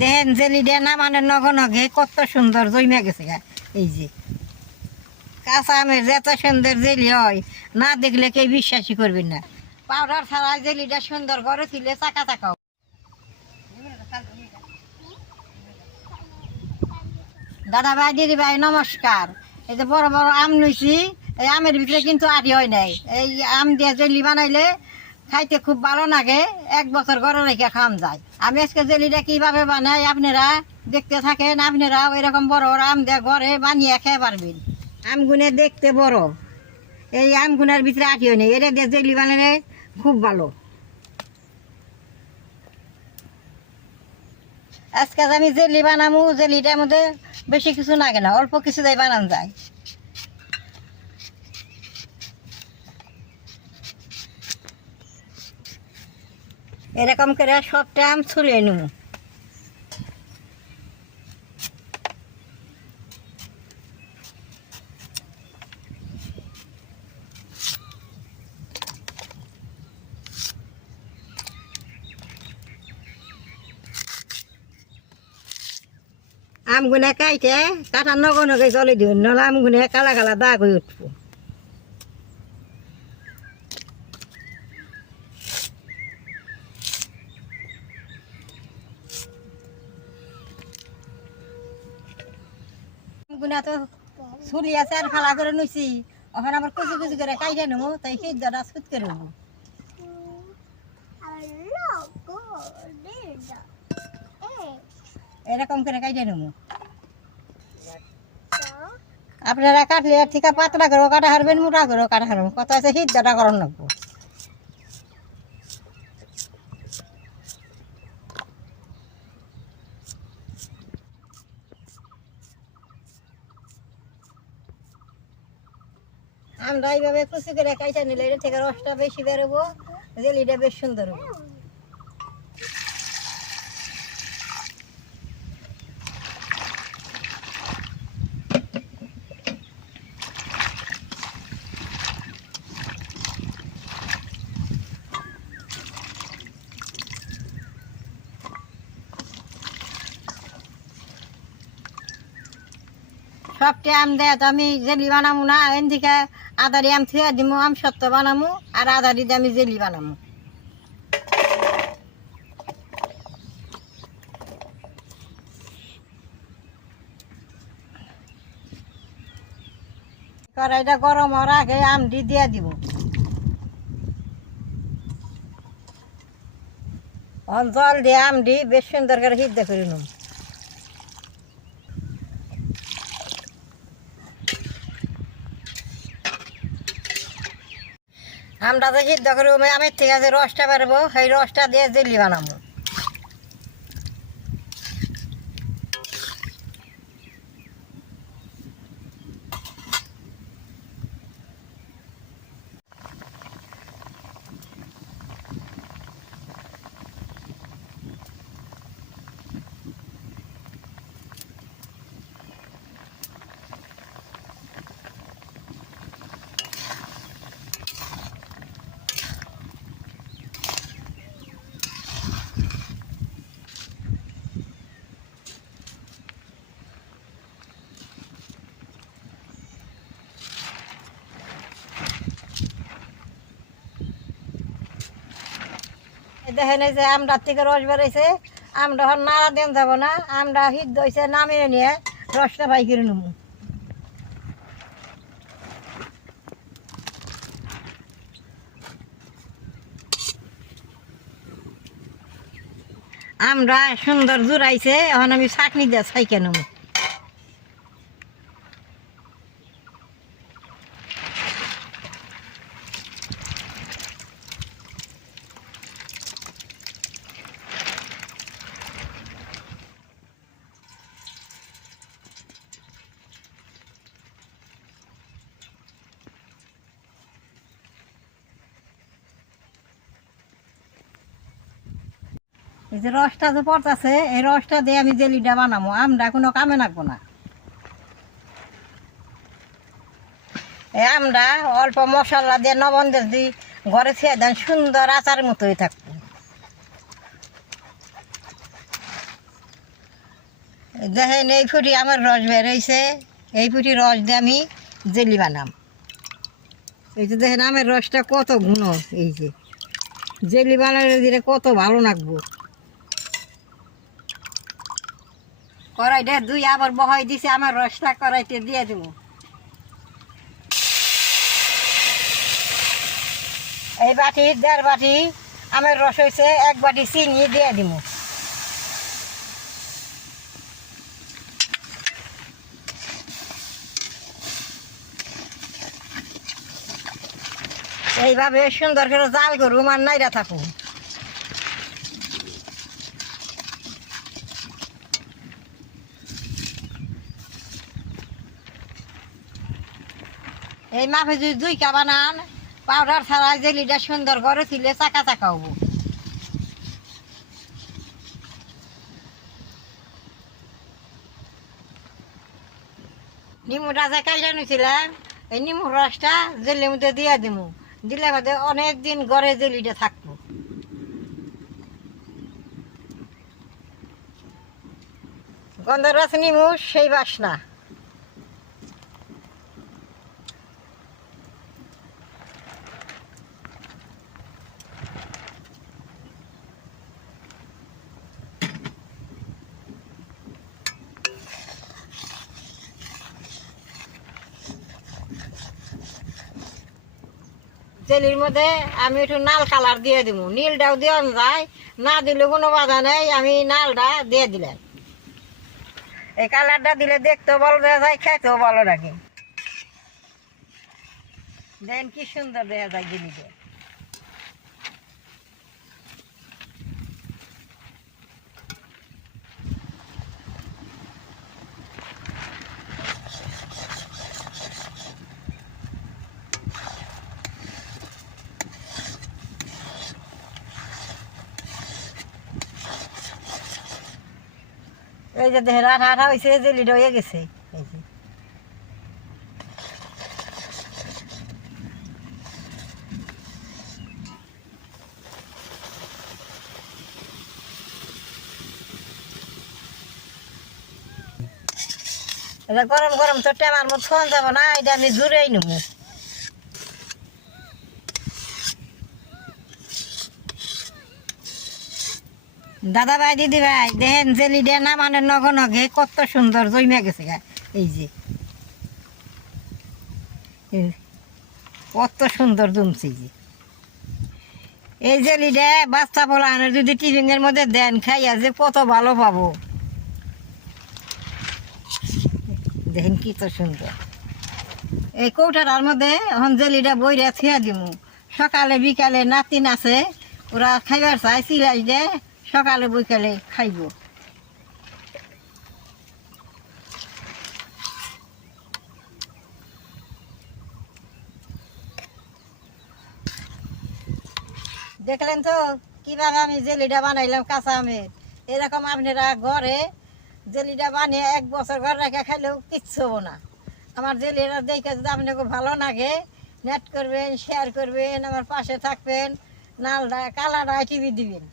দেখেন জেলিটা নামানোর নগে নগে কত সুন্দর জমে গেছে এই যে কাঁচা আমের যত সুন্দর জেলি হয় না দেখলে কেউ বিশ্বাসই করবেন না। পাউডার ছাড়া জেলিটা সুন্দর করে ছিলে চাকা চাকাও। দাদা ভাই দিদি ভাই নমস্কার। এই যে বড় বড় আম লইছি, এই আমের ভিতরে কিন্তু আটি হয় নাই। এই আম দিয়ে জেলি বানাইলে খাইতে খুব ভালো লাগে, 1 বছর ঘরে রেখে খাওয়া যায়। আমি আজকে জেলিটা কিভাবে বানাই আপনারা দেখতে থাকেন। আপনারাও এরকম বড় বড় আম দিয়ে ঘরে বানিয়ে খেয়ে পারবেন। আমগুনে দেখতে বড়, এই আমগুনার ভিতরে আটি হয় নাই, এটা দিয়ে জেলি বানালে খুব ভালো। আজকে আমি জেলি বানাবো, জেলিটার মধ্যে বেশি কিছু লাগে না, অল্প কিছু দিয়ে বানানো যায়। এরকম করে সবটা আম ছুলে নেব। আমগুনে কাইটে কাটার নগে নগে জলে দিব, নাহলে আমগুনে কালা কালা দাগ হয়ে উঠবো। আমগুনা তো ছুরি আছে আর ফালা করে নিছি, এখন আবার কুচি কুচি করে কাইটে নেবো, তাই সিদ্ধটা ছুট করে নেবো। এরকম করে কাইটে নেবো। আপনারা কাটলে এর থেকে পাতলা করেও কাটা হারবেন, মোটা করেও কাটা হারবেন, কত আছে সিদ্ধটা করণ লাগবো। আমরা এইভাবে কুচি করে কাইটা নিলে এর থেকে রসটা বেশি বেরোবো, জেলিটা বেশ সুন্দর হবে। সবটি আম দেয় তো আমি জেলি বানাবো না, এন থেকে আদারি আম থুয়ে দিব, আম সত্য বানাবো আর আদারি দিয়ে আমি জেলি বানাবো। কড়াইটা গরম হওয়ার আগে আমটি দিয়ে দিব। জল দিয়ে আমটি বেশ সুন্দর করে সিদ্ধ করে নেব। আমটা তো সিদ্ধ করে আমের থেকে যে রসটা বেরোবো, সেই রসটা দিয়ে জেলি বানাবো। দেখেন এই যে আমটার থেকে রস বেরোইছে, আমটা এখন নাড়া দেন যাব না, আমটা সিদ্ধ হয়েছে নামিয়ে নিয়ে রসটা বাই করে নেব। আমরা সুন্দর জুড়াইছে, এখন আমি চাটনি দিয়ে ছাইকে নেব। এই যে রসটা যে পড়তেছে, এই রসটা দিয়ে আমি জেলিটা বানাবো, আমরা কোনো কামে লাগবো না। এই আমরা অল্প মশলা দিয়ে লবণ দিয়ে ঘরে ছেড়ে দেন, সুন্দর আচারের মতোই থাকবো। দেখেন এই ফুটি আমার রস বের হয়েছে, এই ফুটি রস দিয়ে আমি জেলি বানাম। এই যে দেখেন আমের রসটা কত ঘন, এই যে জেলি বানালে দিলে কত ভালো লাগবো। কড়াইটা দুই আবার বহাই দিছে, আমার রসটা কড়াইতে দিয়ে দেব। এই বাটি 1.5 বাটি আমের রস হয়েছে, 1 বাটি চিনি দিয়ে দিব। এইভাবে সুন্দর করে জাল করুম আর নাইরা থাকুন। এই মাপে যদি 2 কাপ বানান, পাউডার ছাড়া জেলিটা সুন্দর করে ছিলে চাকা চাকা হবো। নিমুটা যে কাইলা নিয়েছিলাম, এই নিমুর রসটা জেলির মধ্যে দিয়ে দিব। দিলে বাদে অনেক দিন ঘরে জেলিটা থাকবো। গন্ধের রস নিমু সেই বাসনা। জেলির মধ্যে আমি একটু নাল কালার দিয়ে দিব। নীলটাও দেওয়া যায়, না দিলে কোনো বাধা নেই, আমি নালটা দিয়ে দিলাম। এই কালারটা দিলে দেখতেও ভালো দেখা যায়, খেতেও ভালো লাগে। দেখেন কি সুন্দর দেখা যায় জেলিটা। এই যে দেখেন আঠা আঠা হয়েছে, জেলিটা হয়ে গেছে। এই যে এটা গরম গরম তো টেমার মতো ফোন যাবো না, এটা আমি জুড়েই নেব। দাদা ভাই দিদি ভাই দেখেন জেলিটা নামানোর নগে নগে কত সুন্দর জমে গেছে গা। এই যে কত সুন্দর জমছে। যে এই জেলিটা বাচ্চা পোলানের যদি টিফিনের মধ্যে দেন, খাইয়া যে কত ভালো পাবো। দেখেন কি তো সুন্দর। এই কৌটাটার মধ্যে এখন জেলিটা বইরা থিয়া দিব। সকালে বিকালে নাতিন আছে, ওরা খাইবার চাই, সিলাই দে সকালে বিকালে খাইব। দেখলেন তো কিভাবে আমি জেলিটা বানাইলাম কাঁচা আমের। এরকম আপনারা ঘরে জেলিটা বানিয়ে 1 বছর ঘরে রেখে খাইলেও কিচ্ছু হবো না। আমার জেলিটা দেখে যদি আপনাকে ভালো লাগে, নেট করবেন, শেয়ার করবেন, আমার পাশে থাকবেন, নালটা কালারটা টিভি দিবেন।